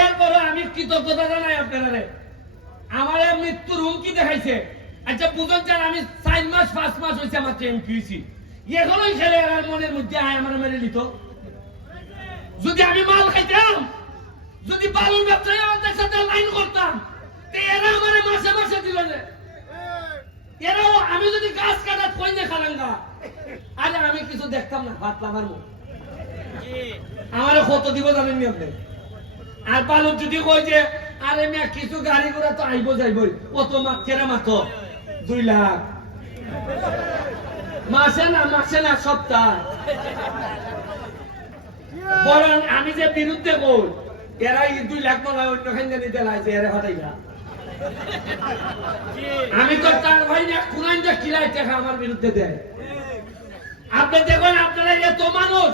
এরপরে আমি কৃতজ্ঞতা জানাই আপনারা আমার মৃত্যুর হুমকি দেখাইছে। আচ্ছা বুঝুন চান আমি 4 মাস 5 মাস হয়েছে আমার এমপি হয়েছি, এখনোই খেলে আমার মনের মধ্যে আয় আমার মেরে নিত। যদি আমি মাল খাইতাম, যদি বালুর ব্যবসায়ী আমাদের সাথে লাইন করতাম, এরা আমার মাসে মাসে দিল না। এরাও আমি যদি গাছ কাটাত কই না খালাঙ্গা, আরে আমি কিছু দেখতাম না, ভাত আমার মুখ আমার কত দিব জানেন নি আপনি? আর বালুর যদি কই যে আরে মেয়ে কিছু গাড়ি ঘোড়া তো আইব যাইবই, অত কেরা মাত্র 2 লাখ মাসে না সপ্তাহ। বরং আমি যে বিরুদ্ধে বল, এরা 2 লাখ নয় অন্য খাইতে নিতে লাইছে, এরা হটাইলা। আমি তো তার ভাই না কোনাইন যে কিলাই টাকা আমার বিরুদ্ধে দেয়। আপনি দেখুন আপনারা এত মানুষ,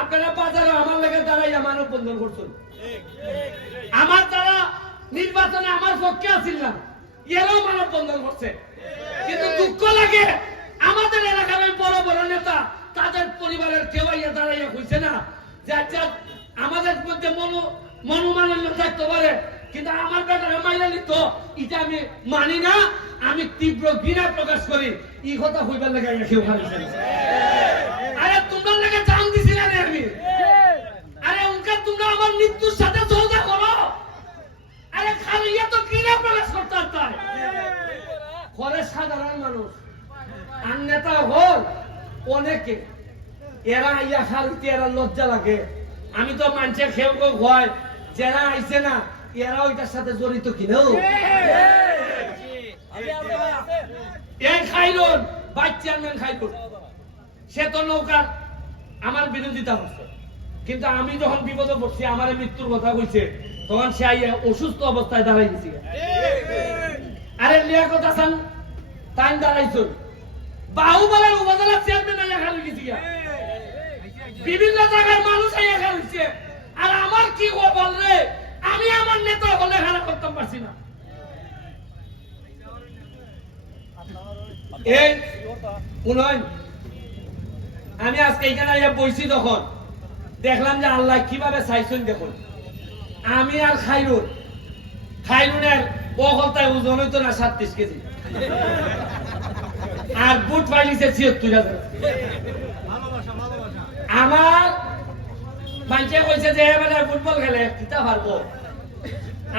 আপনারা বাজারে আমার লেগে দাঁড়াইয়া মানব বন্ধন করছেন। আমার দ্বারা নির্বাচনে আমার পক্ষে আসিল না, এরাও মানব বন্ধন করছে। কিন্তু দুঃখ লাগে আমাদের এলাকার ওই বড় বড় নেতা তাদের পরিবারের কেউ দাঁড়াইয়া হইছে না যে আচ্ছা আমাদের মধ্যে মনোমালিন্য থাকতে পারে, কিন্তু আমার বেটারে মাইনা নিত, এটা আমি মানি না। আমি তীব্র ঘৃণা প্রকাশ করি। এই কথা হইবার লেগে কেউ খাইছে না। আরে তোমরা লেগে জান দিছি না আমি, আরে উনকা তোমরা আমার মৃত্যুর সাথে সহজা করো। আরে খালি এত ঘৃণা প্রকাশ করতে চায় করে সাধারণ মানুষ আর নেতা হল অনেকে, এরা আইয়া খালতে এরা লজ্জা লাগে। আমি তো মানুষের খেয়ে হয় যারা আইছে না এরা ওইটার সাথে জড়িত কিনেও এই খাইরুন ভাইস চেয়ারম্যান খাইরুন, সে তো নৌকার আমার বিরোধিতা করছে, কিন্তু আমি যখন বিপদে পড়ছি আমার মৃত্যুর কথা কইছে তখন সে আইয়া অসুস্থ অবস্থায় দাঁড়াই গেছি। আরে লিয়াকত হাসান তাই দাঁড়াইছুন, বাহুবলের উপজেলা চেয়ারম্যান আইয়া খালি গেছি, বিভিন্ন জায়গার মানুষ আইয়া খালিছে। আর আমার কি বল রে, আমি আমার নেতা হলে খারাপ করতাম পারছি না। এই উন্নয়ন আমি আজকে এখানে আইয়া বইছি, যখন দেখলাম যে আল্লাহ কিভাবে চাইছেন দেখুন। আমি আর খাইরুনের বহলতায় ওজন হইতো না 37 কেজি, আর বুট পাইলিছে 76,000। আমার মানুষে কইছে যে এবারে ফুটবল খেলে কিতা পারবো,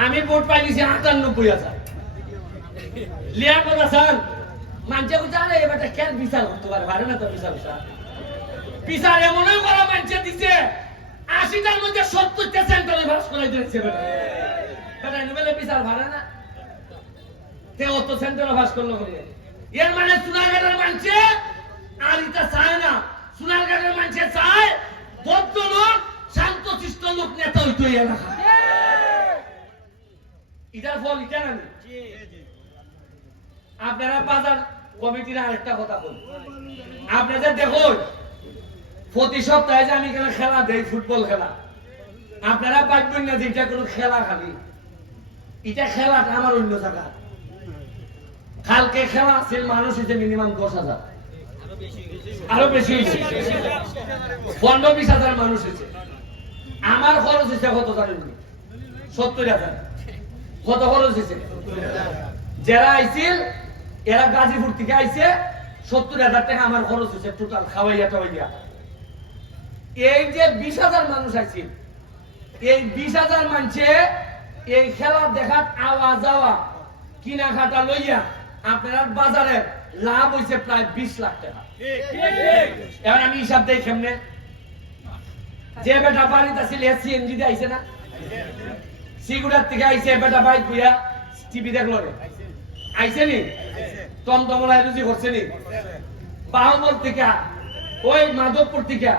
আমি বুট পাইলিছি 98,000। লিয়াকত হাসান মানুষে কইছে আরে এবারে খেল বিশাল করতে পারে, পারে না তো বিশাল এমনই করা মানুষে দিছে 80টার মধ্যে 70টা সেন্টারে ভাস করে দিয়েছে। বেটা নিবেলে বিশাল ভাড়া না তে অত সেন্টারে ভাস করলো করে, এর মানে সোনারগাঁয়ের মানুষে আর এটা চায় না। সোনারগাঁয়ের মানুষে চায় ভদ্রলোক শান্তশিষ্ট লোক নেতা হইতো এলাকা। এটার ফল এটা না। আপনারা বাজার কমিটির আরেকটা কথা বল, আপনাদের দেখুন প্রতি সপ্তাহে যে আমি এখানে খেলা দেই, ফুটবল খেলা, আপনারা পাইবেন না যে এটা কোনো খেলা, খালি এটা খেলাটা আমার অন্য জায়গা। কালকে খেলা আছে, মানুষ হচ্ছে মিনিমাম 10,000, আরো বেশি হয়েছে, 15-20,000 মানুষ হয়েছে। আমার খরচ হয়েছে কত জানেন? 70,000। কত খরচ হয়েছে? যারা আইছিল এরা গাজীপুর থেকে আইছে, 70,000 টাকা আমার খরচ হয়েছে টোটাল খাওয়াইয়া টাওয়াইয়া। এই যে 20,000 মানুষ আইছিল, এই 20,000 মানুষে এই খেলা দেখার আওয়া যাওয়া কিনা খাটা লইয়া আপনার বাজারে লাভ হয়েছে প্রায় 20 লাখ টাকা। এবার আমি হিসাব দেই কেমনে, যে বেটা বাড়িতে ছিল সিএনজি দিয়ে আইছে না, সিগুড়ার থেকে আইছে বেটা বাইক বুয়া টিভি দেখলো রে, আইছে নি টমটমলায় রুজি করছে নি, বাহুবল থেকে ওই মাধবপুর থেকে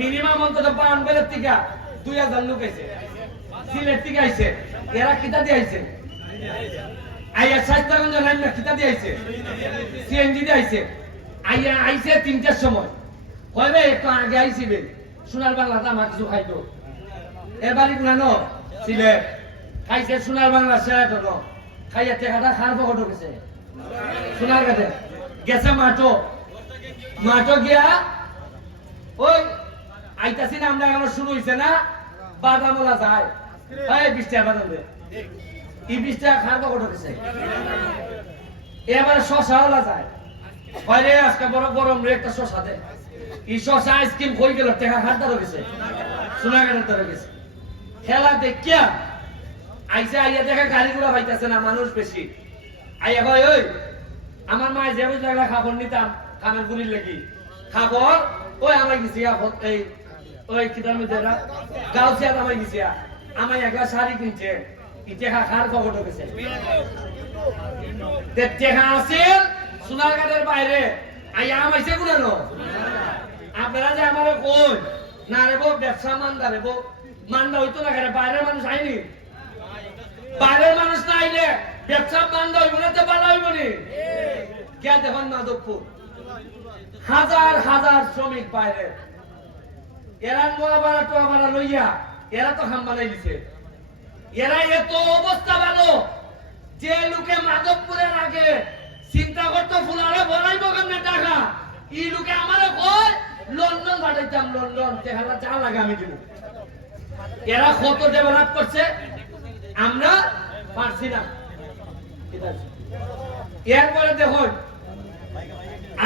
মিনিমাম অন্তত বাউন্ডারের থেকে 2,000 লোক আইছে, সিলেট থেকে আইছে। এরা কিতা দিয়ে আইছে? আইয়া স্বাস্থ্যগঞ্জ লাইন না কিতা দিয়ে আইছে? সিএনজি দিয়ে আইছে। আইয়া আইছে 3টার সময়, কইবে একটু আগে আইছিবে সোনার বাংলাটা আমার কিছু খাইতো। এবারই গুলানো সিলেট খাইছে সোনার বাংলা সেরাটন, খাইয়া টেকাটা খার পকেট গেছে সোনার কাছে গেছে মাঠো গিয়া ওই আইতাছি না আমরা এখনো শুরু হইছে না বাদামলা যায় এই 20 টাকা বাদাম দে এই 20 টাকা খাওয়া কত দিছে এবারে শশাওয়ালা যায় বাইরে আজকে বড় গরম রে একটা শশা দে এই শশা আইসক্রিম কই গেল টাকা খাদ্য রয়েছে সোনাগাড়ার ধরে গেছে খেলা দেখিয়া আইসা আইয়া দেখা গাড়িগুলা পাইতেছে না মানুষ বেশি আইয়া কয় ওই আমার মা যে বুঝ লাগলা খাবার নিতাম কামের গুলির লাগি খাবার ওই আমায় গেছি এই ওই কিতার মধ্যে গাউছিয়া আমায় গেছি আমায় একটা শাড়ি কিনছে ইটেখা খার খবর ঢুকেছে টেকা আছে সোনারঘাটের বাইরে আইয়া আমাইছে গুনানো আপনারা যে আমার কই না রে বউ ব্যবসা মান্দা রে বউ মান্দা হইতো না কেন বাইরের মানুষ আইনি বাইরের মানুষ না আইলে ব্যবসা মান্দা হইব না তো ভালো হইব নি কে দেখুন মাধবপুর হাজার হাজার শ্রমিক বাইরে এরা নোয়াবাড়া টোয়াবাড়া লইয়া এরা তো খাম বানাই দিছে এরা এত অবস্থা ভালো যে লোকে মাধবপুরের আগে চিন্তা করতো ফুলারে বলাইব কেমনে টাকা এই লোকে আমারে কয় লন্ডন পাঠাইতাম লন্ডন তেহারা চা লাগে আমি দিব এরা কত ডেভেলপ করছে আমরা পারছি না এরপরে দেখুন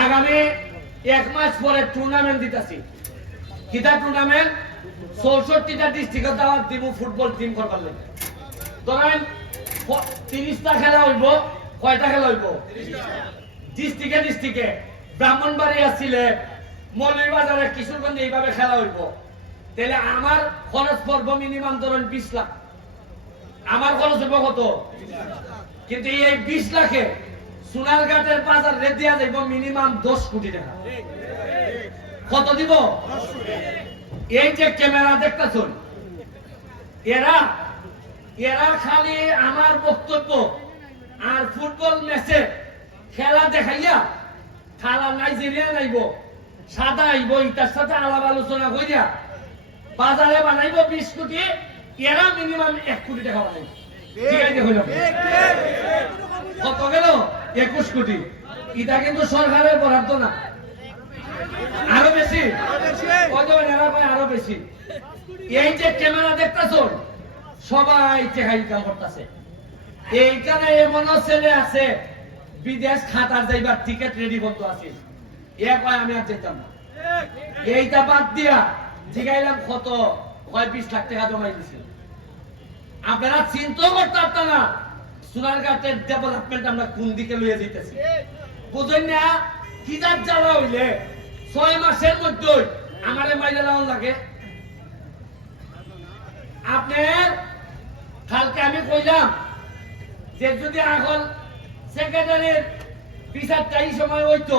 আগামী 1 মাস পরে টুর্নামেন্ট দিতেছি কিতা টুর্নামেন্ট 64টা ডিস্ট্রিক্টে দাওয়াত দিব ফুটবল টিম করবার লাগে ধরেন 30টা খেলা হইব কয়টা খেলা হইব ডিস্ট্রিক্টে ব্রাহ্মণবাড়িয়া সিলেট মৌলভীবাজারে কিশোরগঞ্জে এইভাবে খেলা হইব তাহলে আমার খরচ পড়ব মিনিমাম ধরেন 20 লাখ আমার খরচ হইব কত কিন্তু এই 20 লাখে সোনারঘাটের বাজার রেট দেওয়া যাইব মিনিমাম 10 কোটি টাকা কত দিব এই যে ক্যামেরা দেখতেছুন এরা এরা খালি আমার বক্তব্য আর ফুটবল ম্যাচে খেলা দেখাইয়া খেলা নাইজেরিয়া নাইব সাদা আইব ইটার সাথে আলাপ আলোচনা করিয়া বাজারে বানাইব 20 কোটি এরা মিনিমাম 1 কোটি টাকা বানাইব কত গেল 21 কোটি এটা কিন্তু সরকারের বরাদ্দ না আরো বেশি কত এরা পায় আরো বেশি এই যে ক্যামেরা দেখতেছ সবাই টেকা ইনকাম করতেছে এইখানে এমন ছেলে আছে বিদেশ খাতার যাইবার টিকিট রেডি করতে আছে এ কয় আমি আর যেতাম না এইটা বাদ দিয়া জিগাইলাম কত কয় 20 লাখ টাকা জমাই দিছে আপনারা চিন্তা করতে পারতেন না সোনারঘাটের ডেভেলপমেন্ট আমরা কোন দিকে লইয়া যাইতেছি বুঝেন না কি যার জ্বালা হইলে 6 মাসের মধ্যে আমারে মাইরা লাউন লাগে আপনার কালকে আমি কইলাম যে যদি এখন সেক্রেটারির বিচারটা এই সময় হইতো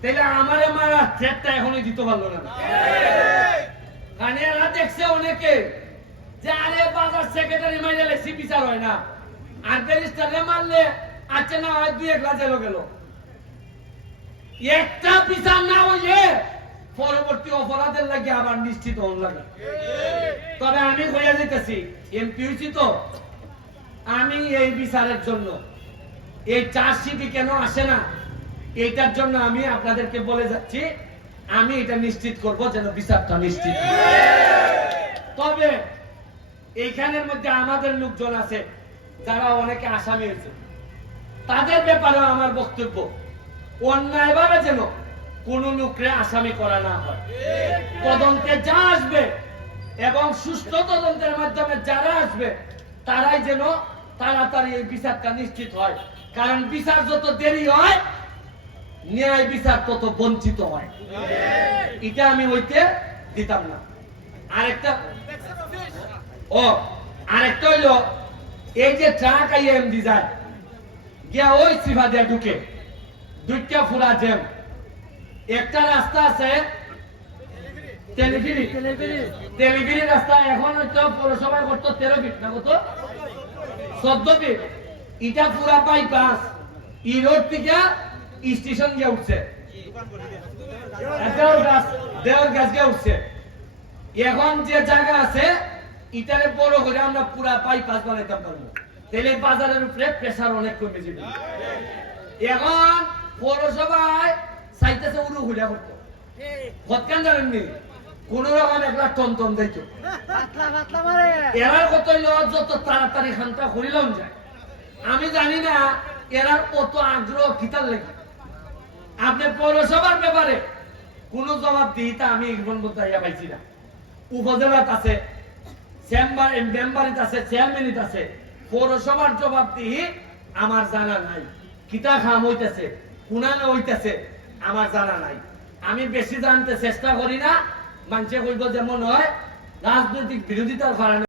তাহলে আমারে মারা থ্রেটটা এখনই দিতে পারলো না কারণ এরা দেখছে অনেকে যে আরে বাজার সেক্রেটারি মাইরা লেছি বিচার হয় না আর ব্যারিস্টারে মারলে আচ্ছা না হয় 2-1 লাখ গেল একটা বিচার না হইলে পরবর্তী অপরাধের লাগে আবার নিশ্চিত হন লাগে তবে আমি কইয়া দিতেছি এমপি হইছি তো আমি এই বিচারের জন্য এই চার্জশিট কেন আসে না এইটার জন্য আমি আপনাদেরকে বলে যাচ্ছি আমি এটা নিশ্চিত করব যেন বিচারটা নিশ্চিত তবে এইখানের মধ্যে আমাদের লোকজন আছে যারা অনেকে আসামি হয়েছে তাদের ব্যাপারে আমার বক্তব্য অন্যায়ভাবে যেন কোন লোককে আসামি করা না হয় তদন্তে যা আসবে এবং সুষ্ঠু তদন্তের মাধ্যমে যারা আসবে তারাই যেন তাড়াতাড়ি এই বিচারটা নিশ্চিত হয় কারণ বিচার যত দেরি হয় ন্যায় বিচার তত বঞ্চিত হয় এটা আমি হইতে দিতাম না আরেকটা হইলো এই যে ট্রাক আইএমডি যায় গিয়া ওই সিফা দিয়ে ঢুকে 2টা ফুরা জ্যাম একটা রাস্তা আছে তেলিগিরি রাস্তা এখন হয়তো পৌরসভায় করতো 13 ফিট না কত 14 ফিট এটা পুরা বাইপাস ই রোড থেকে স্টেশন গিয়ে উঠছে দেওয়ার গাছ গিয়ে উঠছে এখন যে জায়গা আছে ইটারে বড় করে আমরা পুরা বাইপাস বানাইতে পারবো তাহলে বাজারের উপরে প্রেসার অনেক কমে যাবে এখন পৌরসভায় চাইতেছে উড়ু হুড়া করতো কতখান জানেননি কোন রকম একলা টন দিত এরার কত যত তাড়াতাড়ি খানটা করিলাম যায় আমি জানি না এরার কত আগ্রহ কিতার লাগে আপনি পৌরসভার ব্যাপারে কোন জবাব দিইতা আমি এখন বলতে পাইছি না উপজেলাত আছে চেম্বার মেম্বারিত আছে চেয়ারম্যানিত আছে পৌরসভার জবাব দিই আমার জানা নাই কিতা খাম হইতেছে কুনানে হইতেছে আমার জানা নাই আমি বেশি জানতে চেষ্টা করি না মানুষে কইব যেমন হয় রাজনৈতিক বিরোধিতার কারণে